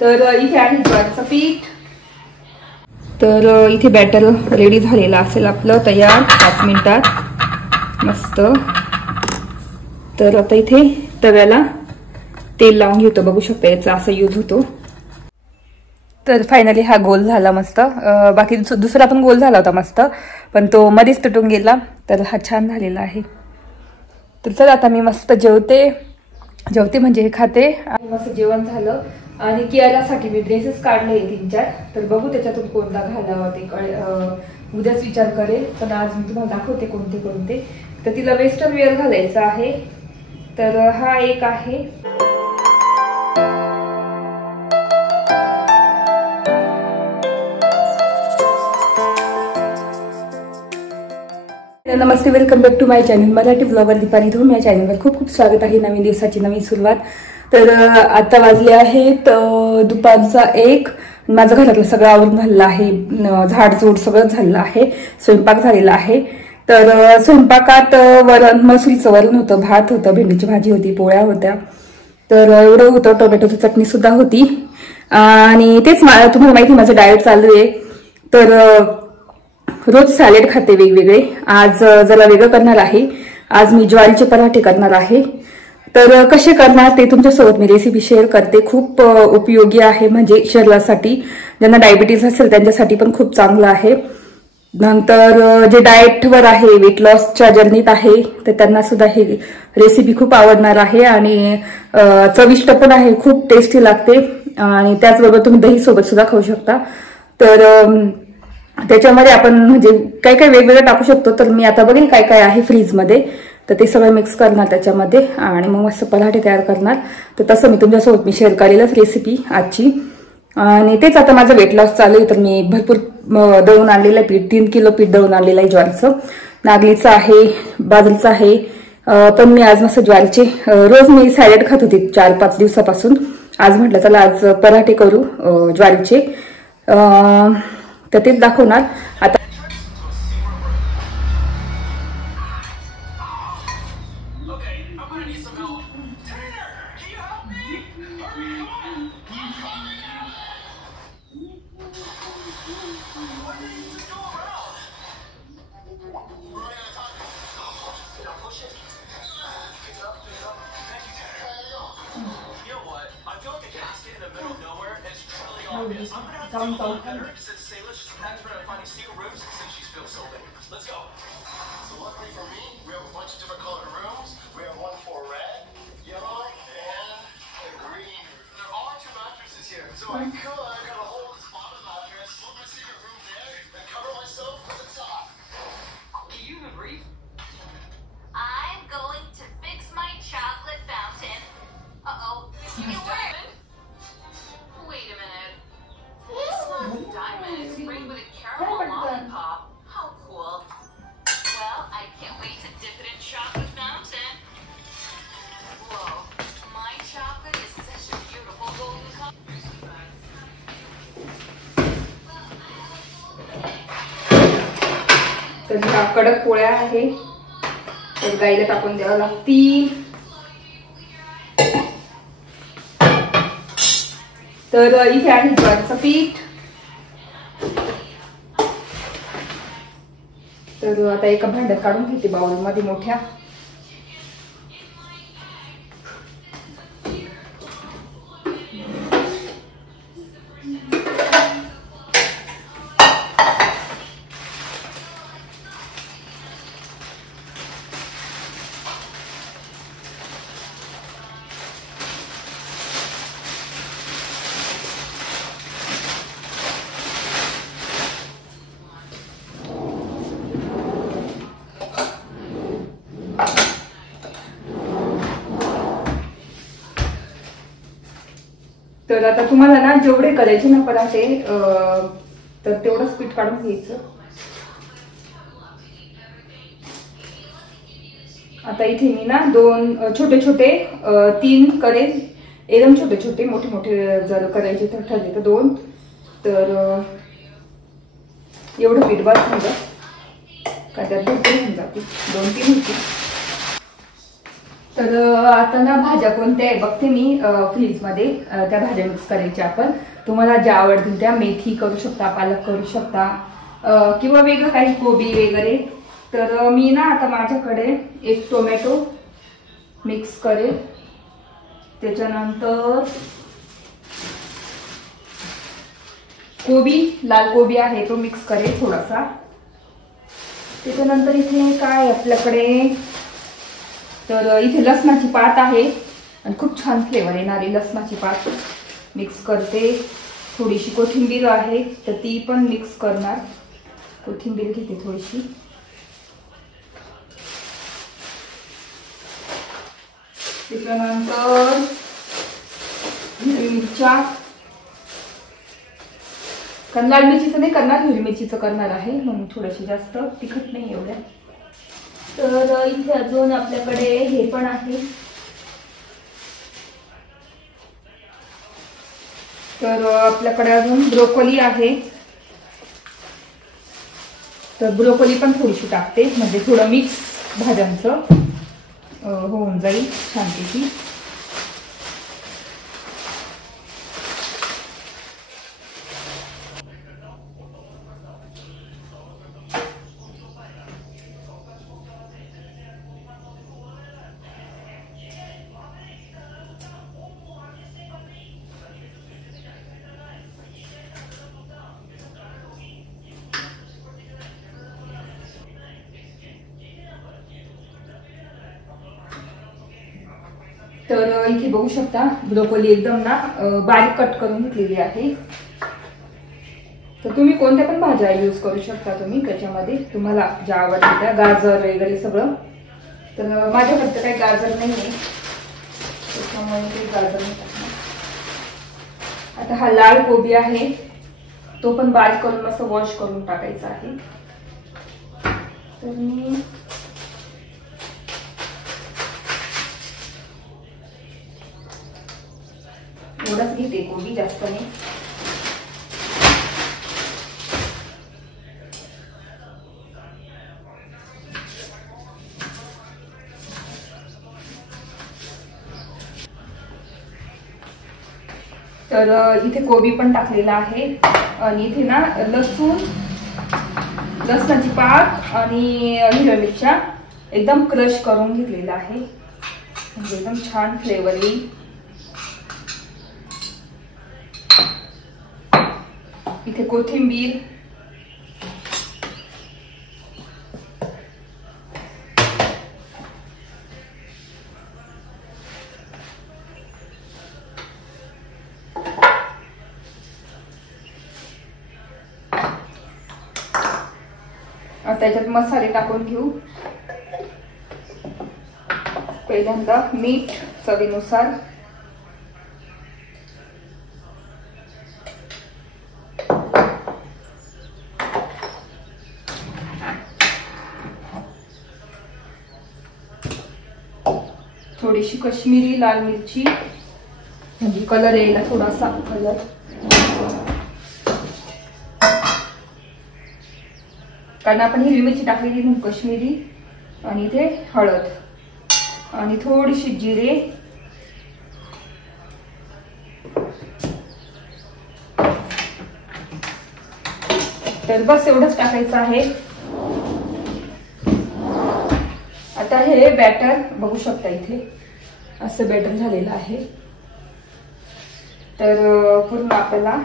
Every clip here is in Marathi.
तर इथे आहे ज्वारीचं पीठ. तर इथे बॅटर रेडी झालेलं असेल आपलं तयार 5 मिनिटात मस्त. तर आता इथे तव्याला तेल लावून घेतो. बघू शकता याचा असा यूज होतो. तर फायनली हा गोल झाला मस्त. बाकी दुसरा पण गोल झाला होता मस्त, पण तो मध्येच तुटून गेला. तर हा छान झालेला आहे. तर चला आता मी मस्त जेवते म्हणजे हे खाते. आणि मस्त जेवण झालं. आणि कियारासाठी मी ड्रेसेस काढले 3-4. तर बघू त्याच्यातून कोणता घालावा ते उद्याच विचार करेल. पण आज मी तुम्हाला दाखवते कोणते कोणते. तर तिला वेस्टर्न वेअर घालायचं आहे. तर हा एक आहे. नमस्ते, welcome back to my channel Marathi blogger Deepali Dhoom. या चॅनलवर खूप खूप स्वागत आहे. नवीन दिवसाची नवीन सुरुवात. तर आता वाजले आहेत दुपारचा 1. माझं घरातलं सगळं आवरून झालेलं आहे. झाडझूड सगळं झालेलं आहे. स्वयंपाक झालेला आहे. तर स्वयंपाकात वरण, मसुरीचं वरण होतं, भात होतं, भेंडीची भाजी होती, पोळ्या होत्या. तर एवढं होतं. टोमॅटोची चटणी सुद्धा होती. आणि तेच तुम्हाला माहिती माझं डाएट चालू आहे. तर रोज सॅलेड खाते वेगवेगळे. आज जरा वेगळं करणार आहे. आज मी ज्वारीचे पराठे करणार आहे. तर कसे करणार ते तुमच्यासोबत मी रेसिपी शेअर करते. खूप उपयोगी आहे, म्हणजे शरीरासाठी. ज्यांना डायबिटीज असेल त्यांच्यासाठी पण खूप चांगलं आहे. नंतर जे डाएटवर आहे, वेट लॉसच्या जर्नीत आहे, तर त्यांना सुद्धा ही रेसिपी खूप आवडणार आहे. आणि चविष्ट पण आहे, खूप टेस्टी लागते. आणि त्याचबरोबर तुम्ही दही सोबत सुद्धा खाऊ शकता. तर त्याच्यामध्ये आपण म्हणजे काय काय वेगवेगळं टाकू शकतो. तर मी आता बघेन काय काय आहे फ्रीजमध्ये. तर ते सगळं मिक्स करणार त्याच्यामध्ये आणि मग मस्त पराठे तयार करणार. तर तसं मी तुमच्यासोबत मी शेअर करेलच रेसिपी आजची. आणि तेच आता माझं वेट लॉस चालू आहे. तर मी भरपूर दळून आणलेलं आहे पीठ. 3 किलो पीठ दळून आणलेलं आहे ज्वारीचं. नागलीचं आहे, बाजरीचं आहे. पण मी आज मस्त ज्वारीचे रोज मी सॅलेड खात होते 4-5 दिवसापासून. आज म्हटलं चला आज पराठे करू ज्वारीचे. तर तेच दाखवणार आता. तर ह्या कडक पोळ्या आहे. तर गाईला टाकून द्यावं लागतील. तर इथे आहे ज्वारीचं पीठ. तर आता एका भांड्यात काढून घेते बाउल मध्ये मोठ्या. तर आता तुम्हाला ना जेवढे करायचे ना पराठे तर तेवढंच पीठ काढून घ्यायचं. आता इथे मी ना 2 छोटे छोटे 3 करेल. एकदम छोटे छोटे, मोठे मोठे जर करायचे तर ठरले तर 2. तर एवढं पीठ बस झालं का त्यात भरपूर होऊन जाते. 2-3 होती. तर आता ना भाज्या कोणत्या आहे बघते मी फ्रीजमध्ये, त्या भाज्या मिक्स करायच्या आपण. तुम्हाला ज्या आवडतील त्या, मेथी करू शकता, पालक करू शकता, किंवा वेगळं काही कोबी वगैरे. तर मी ना आता माझ्याकडे एक टोमॅटो मिक्स करेल, त्याच्यानंतर कोबी, लाल कोबी आहे तो मिक्स करेल थोडासा. त्याच्यानंतर इथे काय आपल्याकडे, तर इथे लसणाची पात आहे आणि खूप छान फ्लेवर येणारी लसणाची पात मिक्स करते. थोडीशी कोथिंबीर आहे तर ती पण मिक्स करणार. कोथिंबीर घेते थोडीशी. त्याच्यानंतर हिरवी मिरच्या, कारण लाल मिरचीचं नाही करणार, हिरवी मिरचीचं करणार आहे म्हणून थोडीशी जास्त तिखट नाही एवढ्या. तर इथे अजून आपल्याकडे हे पण आहे. तर आपल्याकडे अजून ब्रोकोली आहे, तर ब्रोकोली पण थोडीशी टाकते, म्हणजे थोडं मिक्स भाज्यांचं होऊन जाईल छानपैकी. तर इथे बघू शकता ब्रोकोली एकदम ना बारीक कट करून घेतलेली आहे. तर तुम्ही कोणत्या पण भाज्या यूज करू शकता तुम्ही त्याच्यामध्ये, तुम्हाला ज्या आवडतात त्या, गाजर वगैरे सगळं. तर माझ्याकडे काही गाजर नाहीये त्याच्यामुळे ते गाजर नाही टाकणार. आता हा लाल कोबी आहे तो पण बारीक करून मस्त वॉश करून टाकायचा आहे. तर मी एवढंच घेते कोबी, जास्त नाही. तर इथे कोबी पण टाकलेला आहे आणि इथे ना लसणाची पात आणि हिरव्या मिरच्या एकदम क्रश करून घेतलेला आहे, म्हणजे एकदम छान फ्लेवर येईल. इथे कोथिंबीर, त्याच्यात मसाले टाकून घेऊ. पहिल्यांदा मीठ चवीनुसार, थोडीशी कश्मीरी लाल मिरची, म्हणजे कलर यायला थोडासा कलर, कारण आपण हिरवी मिरची टाकलेली म्हणून कश्मीरी, आणि इथे हळद आणि थोडीशी जिरे, तर बस एवढंच टाकायचं आहे. आता हे बॅटर बघू शकता, इथे असं बॅटर झालेलं आहे. तर पूर्ण आपल्याला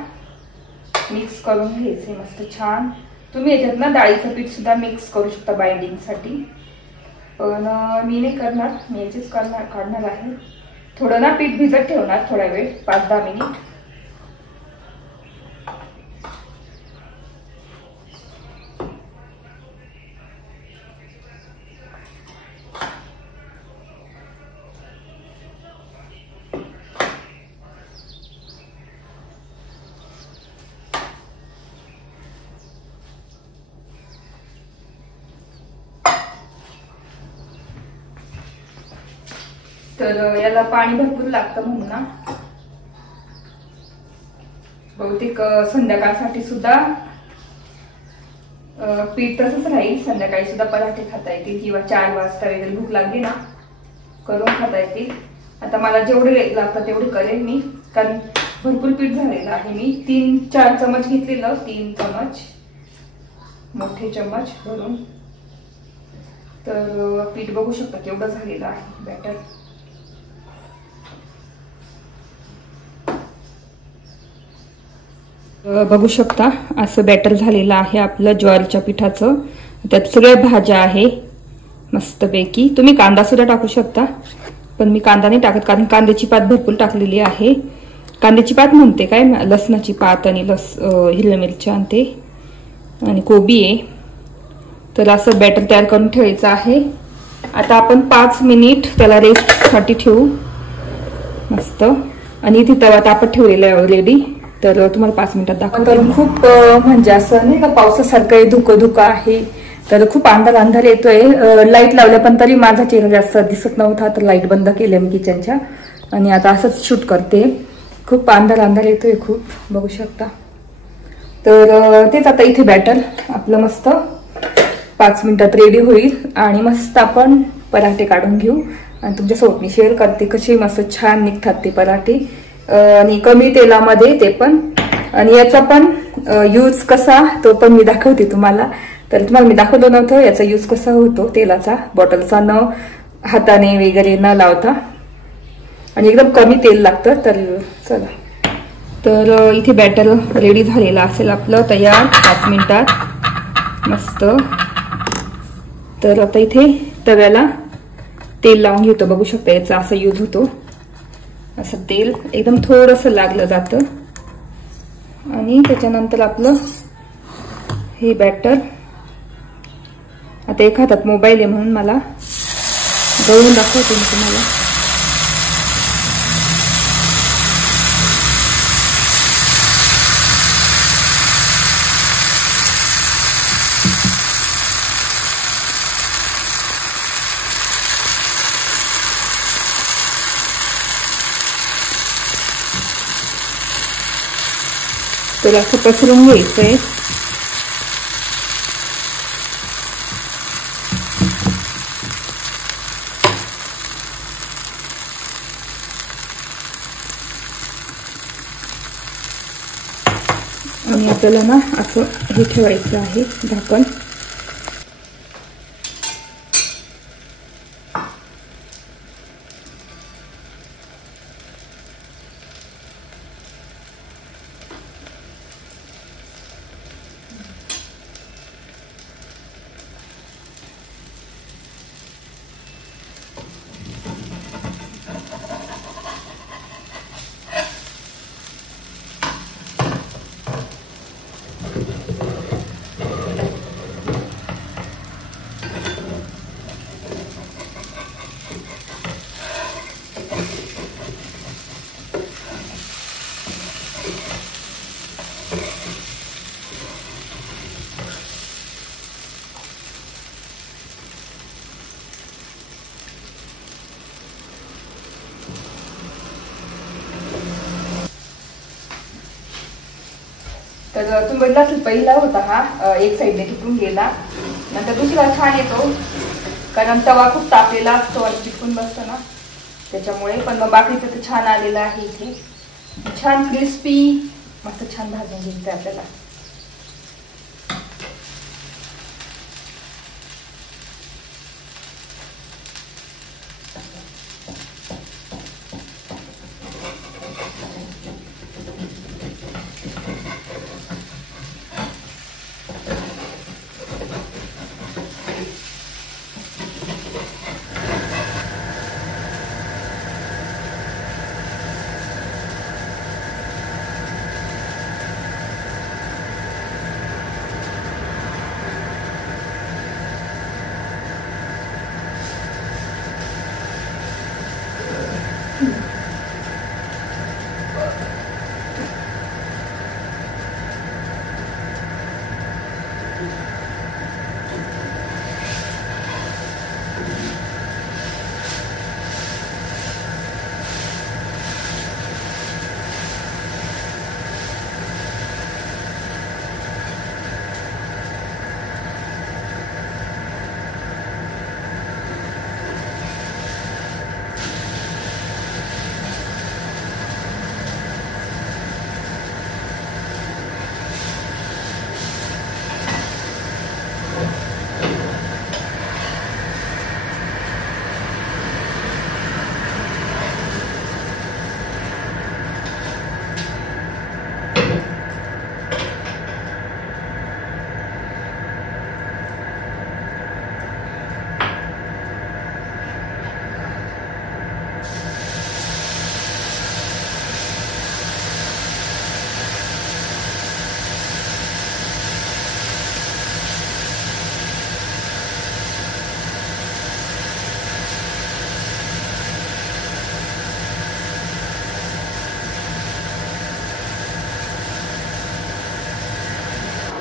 मिक्स करून घ्यायचे मस्त छान. तुम्ही याच्यात ना डाळीचं पीठ सुद्धा मिक्स करू शकता बाइंडिंग साठी, पण मी नाही करणार, मी याचेच काढणार आहे. थोडं ना पीठ भिजत ठेवणार थोडा वेळ, 5-10 मिनिट. तर याला पाणी भरपूर लागतं म्हणून ना, बहुतेक संध्याकाळसाठी सुद्धा पीठ तसंच राहील. संध्याकाळी सुद्धा पराठे खाता येतील, किंवा 4 वाजता वगैरे भूक लागली ना करून खाता येतील. आता मला जेवढे लागतात तेवढे करेन मी, कारण भरपूर पीठ झालेलं आहे. मी 3-4 चमच घेतलेलं, 3 चमच मोठे चमच भरून. तर पीठ बघू शकता केवढं झालेलं आहे बॅटर. बघू शकता असं बॅटर झालेलं आहे आपलं ज्वारीच्या पिठाचं. त्यात सगळ्या भाज्या आहे मस्तपैकी. तुम्ही कांदा सुद्धा टाकू शकता, पण मी कांदा नाही टाकत कारण कांद्याची पात भरपूर टाकलेली आहे. कांद्याची पात म्हणते काय, लसणाची पात आणि हिरव्या मिरच्या आणते आणि कोबी आहे. तर असं बॅटर तयार करून ठेवायचं आहे. आता आपण 5 मिनिट त्याला रेस्टसाठी ठेवू मस्त. आणि इथे तवा तापत ठेवलेला आहे ऑलरेडी. तर तुम्हाला 5 मिनिटात दाखवते. खूप म्हणजे असं नाही का पावसासारखं धुकं आहे. तर खूप अंधार येतोय. लाईट लावल्या पण तरी माझा चेहरा जास्त दिसत नव्हता, तर लाईट बंद केल्या मी किचनच्या आणि आता असंच शूट करते. खूप अंधार येतोय खूप, बघू शकता. तर तेच आता इथे बॅटर आपलं मस्त 5 मिनिटात रेडी होईल आणि मस्त आपण पराठे काढून घेऊ आणि तुमच्यासोबत मी शेअर करते कसे मस्त छान निघतात ते पराठे आणि कमी तेलामध्ये ते पण. आणि याचा पण यूज कसा तो पण मी दाखवते तुम्हाला. तर तुम्हाला मी दाखवलं नव्हतं याचा यूज कसा होतो तेलाचा, बॉटलचा, न हाताने वगैरे न लावता, आणि एकदम कमी तेल लागतं. तर चला, तर इथे बॅटर रेडी झालेलं असेल आपलं तयार 5 मिनिटात मस्त. तर आता इथे तव्याला तेल लावून घेतो. बघू शकता याचा असा यूज होतो. असं तेल एकदम थोडंसं लागलं जातं आणि त्याच्यानंतर आपलं हे बॅटर. आता एक हातात मोबाईल आहे म्हणून मला गळून दाखवते मी तुम्हाला. तर असं पसरून घ्यायचंय. आणि आपल्याला ना असं हे ठेवायचं आहे झाकण. तर तुम्ही बघितला असेल पहिला होता हा एक साईडने तुटून गेला, नंतर दुसरा छान येतो कारण तवा खूप तापलेला असतो आणि चिकटून बसतो ना त्याच्यामुळे. पण मग बाकीचं तर छान आलेलं आहे. इथे छान क्रिस्पी मस्त छान भाजून घ्यायचं आपल्याला.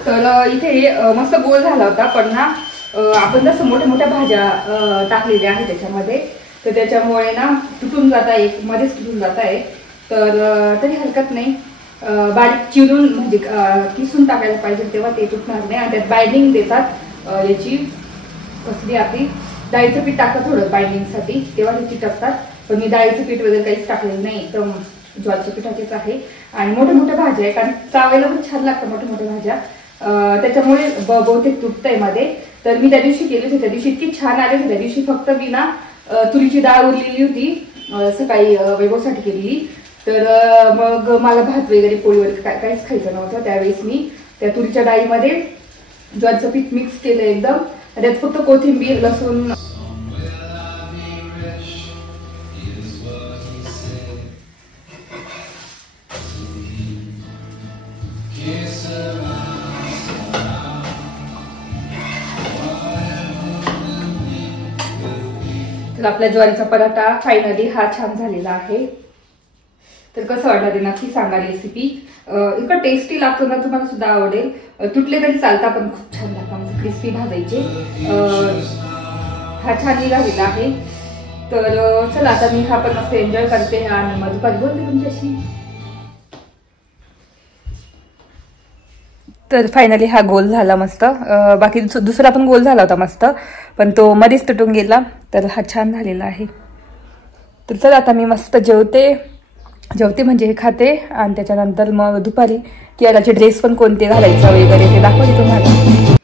तर इथे मस्त गोल झाला होता, पण ना आपण जसं मोठ्या मोठ्या भाज्या टाकलेल्या आहेत त्याच्यामध्ये, तर त्याच्यामुळे ना तुटून जात आहे, मध्येच तुटून जात आहे. तर तरी हरकत नाही, बारीक चिरून म्हणजे किसून टाकायला पाहिजे, तेव्हा ते तुटणार नाही. आणि त्यात बाइंडिंग देतात याची कसली आपली डाळीचं पीठ टाकतात थोडं बाइंडिंगसाठी, तेव्हा ते चिटकतात. पण मी डाळीचं पीठ वगैरे काहीच टाकलेलं नाही, तर ज्वारीच्या पिठाचीच आहे. आणि मोठ्या मोठ्या भाज्या आहे, कारण चावायला पण छान लागतं मोठ्या मोठ्या भाज्या, त्याच्यामुळे बहुतेक तुटतंय मध्ये. तर मी त्या दिवशी केली होती, त्या दिवशी इतकी छान आली होती. त्या दिवशी फक्त मी ना तुरीची डाळ उरलेली होती सकाळी वैभवसाठी केलेली, तर मग मला भात वगैरे पोळी वगैरे काहीच खायचं नव्हतं. त्यावेळेस मी त्या तुरीच्या डाळीमध्ये ज्वारीचं पीठ मिक्स केलं एकदम, त्यात फक्त कोथिंबीर, लसूण, तर आपला ज्वारीचा पराठा फायनली हा छान झालेला आहे. तर कसं वाटलं ते नक्की सांगा. रेसिपी इतकं टेस्टी लागतो ना, तुम्हाला सुद्धा आवडेल. तुटले तरी चालता, पण खूप छान लागतं, क्रिस्पी भाजायचे. हा छान निघालेला आहे. तर चला आता मी हा पण मस्त एन्जॉय करते आणि मग दुपारी बोलते तुमच्याशी. तर फायनली हा गोल झाला मस्त. बाकी दुसरा पण गोल झाला होता मस्त, पण तो मध्येच तुटून गेला. तर हा छान झालेला आहे. तर चला आता मी मस्त जेवते म्हणजे हे खाते, आणि त्याच्यानंतर मग दुपारी कियाराचे ड्रेस पण कोणते घालायचं वगैरे ते दाखवते तुम्हाला.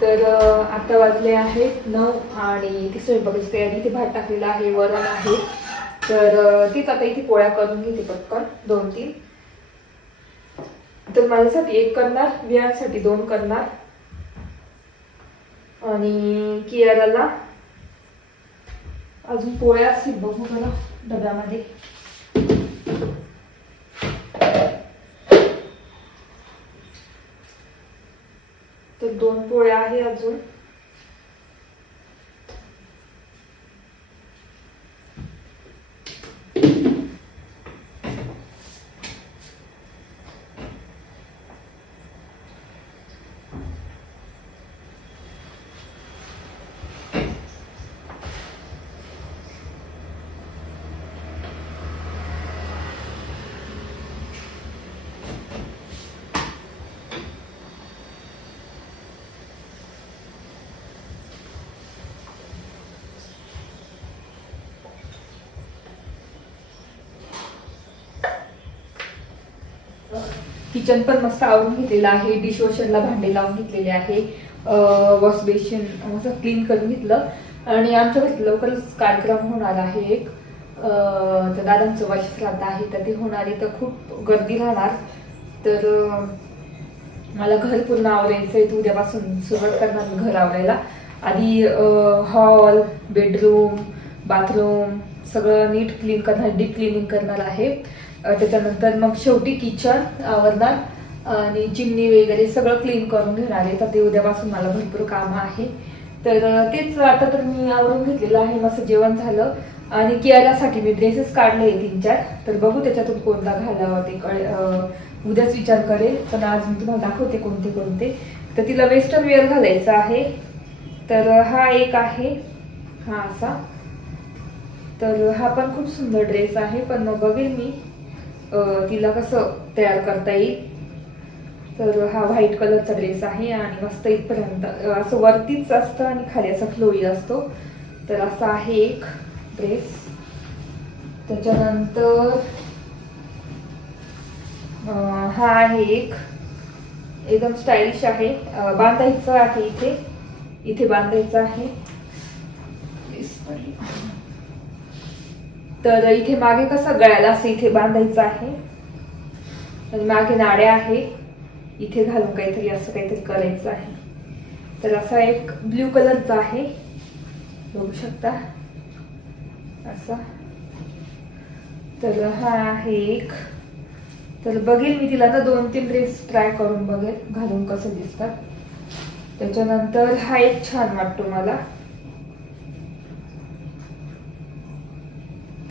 तर आता वाजले आहेत 9 आणि ती स्वयंपाकाची तयारी. इथे भात टाकलेला आहे, वरण आहे. तर तीच आता इथे पोळ्या करून घेते पटकन 2-3. तर माझ्यासाठी 1 करणार, विहासाठी 2 करणार, आणि कियाराला अजून पोळ्या असतील बघू मला डब्यामध्ये. तर 2 पोळ्या आहे अजून. किचन पण मस्त आवरून घेतलेलं आहे. डिशवॉशरला भांडे लावून घेतलेले आहे. वॉश बेसिन मस्त क्लीन करून घेतलं. आणि आमच्या घरात लवकरच कार्यक्रम होणार आहे एक. तर दादांचं वाढदिवस आहे, तर ते होणार आहे, तर खूप गर्दी राहणार. तर मला घर पूर्ण आवरायचंय. तर उद्यापासून सुरुवात करणार घर आवरायला. आधी हॉल, बेडरूम, बाथरूम सगळं नीट क्लीन करणार, डीप क्लिनिंग करणार आहे. त्याच्यानंतर मग शेवटी किचन आवरणार आणि चिमणी वगैरे सगळं क्लीन करून घेणार आहे. तर ते उद्यापासून मला भरपूर काम आहे. तर तेच आता तर मी आवरून घेतलेलं आहे. मस्त जेवण झालं आणि कियारासाठी मी ड्रेसेस काढले 3-4. तर बघू त्याच्यातून कोणता घालावा ते उद्याच विचार करेल. पण आज मी तुम्हाला दाखवते कोणते कोणते. तर तिला वेस्टर्न वेअर घालायचं आहे. तर हा एक आहे, हा असा. तर हा पण खूप सुंदर ड्रेस आहे, पण मग बघेल मी तिला कसं तयार करता येईल. तर हा व्हाईट कलरचा ड्रेस आहे आणि मस्त इथपर्यंत असं वरतीच असतं आणि खाली असा फ्लोई असतो. तर असा आहे एक ड्रेस. त्याच्यानंतर हा आहे एक, एकदम स्टाइलिश आहे. बांधायचं आहे, इथे बांधायचं आहे. तर इथे मागे कसं गळ्याला असं इथे बांधायचं आहे आणि मागे नाड्या आहे, इथे घालून काहीतरी असं काहीतरी करायचं आहे. तर असा एक ब्ल्यू कलरचा आहे, बघू शकता असा. तर हा आहे एक. तर बघेल मी तिला ना 2-3 ड्रेस ट्राय करून बघेल घालून कसं दिसतात. त्याच्यानंतर हा एक छान वाटतो मला.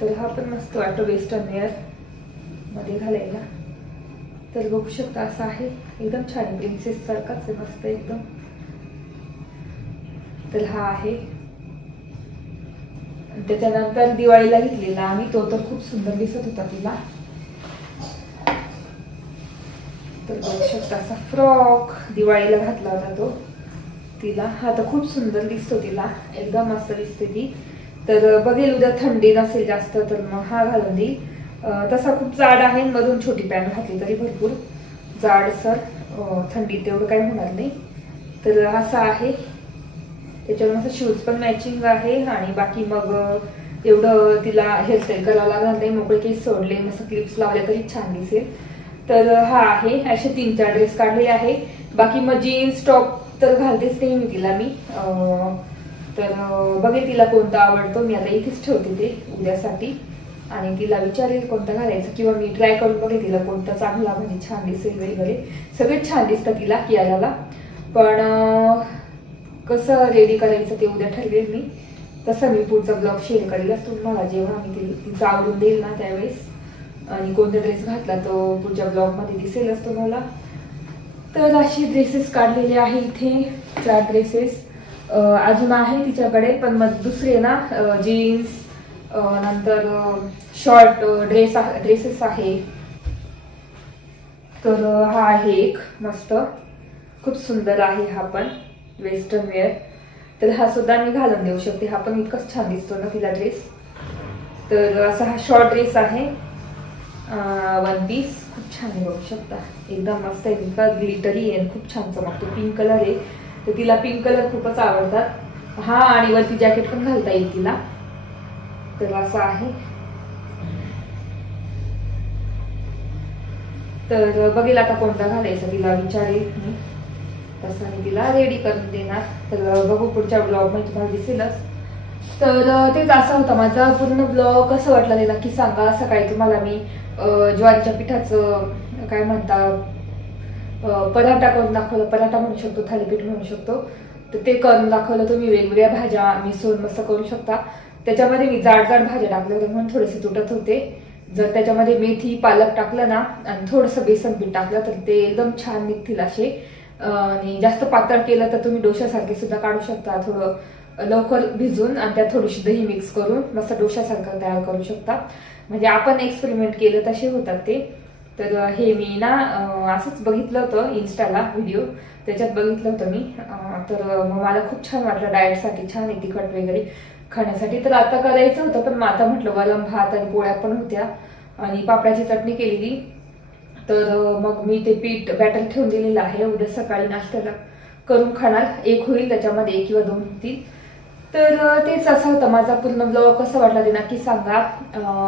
तर हा पण मस्त वाटतो वेस्टर्न वेअर मध्ये घालायला. तर बघू शकता असा आहे, एकदम छान प्रिन्सेस सारखाच आहे, मस्त एकदम. तर हा आहे. त्याच्यानंतर दिवाळीला घेतलेला आम्ही तो, तर खूप सुंदर दिसत होता तिला. तर बघू शकता असा फ्रॉक दिवाळीला घातला होता तो तिला. हा तर खूप सुंदर दिसतो तिला, एकदम मस्त दिसते ती. तर बघेल उद्या थंडी नसेल जास्त तर मग हा घालून देईल. तसा खूप जाड आहे, मधून छोटी पॅन्ट घातली तरी भरपूर जाड सर थंडीत तेवढं काही होणार नाही. तर असा आहे. त्याच्यावर मस्त शूज पण मॅचिंग आहे आणि बाकी मग एवढं तिला हेअरस्टाईल करावं लागणार नाही. मोकळे केस सोडले, मस्त क्लिप्स लावले तरी छान दिसेल. तर हा आहे. असे 3-4 ड्रेस काढलेले आहे. बाकी मग जीन्स टॉप तर घालतेच नाही मी तिला. तर बघेल तिला कोणता आवडतो. मी आता इथेच ठेवते ते उद्यासाठी आणि तिला विचारेल कोणता घालायचा, किंवा मी ट्राय करून बघेल तिला कोणता चांगला म्हणजे छान दिसेल वगैरे. सगळेच छान दिसतात तिला कियाराला, पण कसं रेडी करायचं ते उद्या ठरवेल मी. तसं मी पुढचा ब्लॉग शेअर करेलच तुम्हाला जेव्हा मी तिचं आवडून देईल ना त्यावेळेस. आणि कोणता ड्रेस घातला तो पुढच्या ब्लॉग मध्ये दिसेलच तुम्हाला. तर अशी ड्रेसेस काढलेले आहे इथे 4 ड्रेसेस. अजून आहे तिच्याकडे, पण मग दुसरे ना जीन्स नंतर शॉर्ट ड्रेसेस आहे. तर हा आहे एक मस्त, खूप सुंदर आहे हा पण वेस्टर्न वेअर. तर हा सुद्धा मी घालून देऊ शकते, हा पण इतकंच छान दिसतो ना तिला ड्रेस. तर असा हा शॉर्ट ड्रेस आहे, 1 पीस, खूप छान आहे, बघू शकता एकदम मस्त आहे. इतका ग्लिटरी आहे, खूप छान चमकतो. पिंक कलर आहे, तर तिला पिंक कलर खूपच आवडतात. हा आणि वरती जॅकेट पण घालता येईल तिला. तर असं आहे. तर बघेल आता कोणता घालायचा तिला विचारेल मी, तसं मी तिला रेडी करून देणार. तर बघू पुढच्या ब्लॉग मध्ये तुम्हाला दिसेलच. तर तेच असा होता माझा पूर्ण ब्लॉग. कसं वाटलं ते नक्की सांगा. सकाळी तुम्हाला मी ज्वारीच्या पिठाचं काय म्हणता पराठा करून दाखवलं, पराठा म्हणू शकतो, थालीपीठ म्हणू शकतो. तर ते करून दाखवलं. तुम्ही वेगवेगळ्या भाज्या मिसळून मस्त करू शकता. त्याच्यामध्ये मी जाड जाड भाज्या टाकल्या होत्या म्हणून थोडेसे तुटत होते. जर त्याच्यामध्ये मेथी पालक टाकलं ना आणि थोडंसं बेसन पीठ टाकलं तर ते एकदम छान निघतील असे. आणि जास्त पातळ केलं तर तुम्ही डोशासारखे सुद्धा काढू शकता, थोडं लवकर भिजून आणि त्यात थोडीशी दही मिक्स करून मस्त डोशासारखं तयार करू शकता. म्हणजे आपण एक्सपेरिमेंट केलं तसे होतात ते. तर हे मी ना असंच बघितलं होतं इन्स्टाला व्हिडिओ, त्याच्यात बघितलं होतं मी. तर मग मला खूप छान वाटलं, डाएटसाठी छान आहे, तिखट वगैरे खाण्यासाठी. तर आता करायचं होतं, पण आता म्हटलं वरण भात आणि पोळ्या पण होत्या आणि पापडाची चटणी केलेली. तर मग मी ते पीठ बॅटर ठेवून दिलेलं आहे, उद्या सकाळी नाश्त्याला करून खाणार. एक होईल त्याच्यामध्ये, 1 किंवा 2 होतील. तर तेच असा होता माझा पूर्ण ब्लॉग. कसा वाटला ते नक्की सांगा.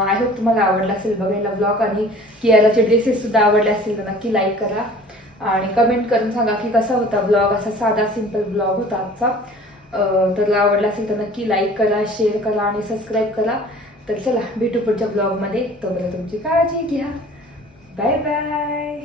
आय होप तुम्हाला आवडला असेल बघायला ब्लॉग, आणि कियाराचे ड्रेसेस सुद्धा आवडले असतील तर नक्की लाईक करा आणि कमेंट करून सांगा की कसा होता ब्लॉग. असा साधा सिंपल ब्लॉग होता आजचा. तर आवडला असेल तर नक्की लाईक करा, शेअर करा आणि सबस्क्राईब करा. तर चला भेटू पुढच्या ब्लॉग मध्ये. तोपर्यंत तुमची काळजी घ्या. Bye bye.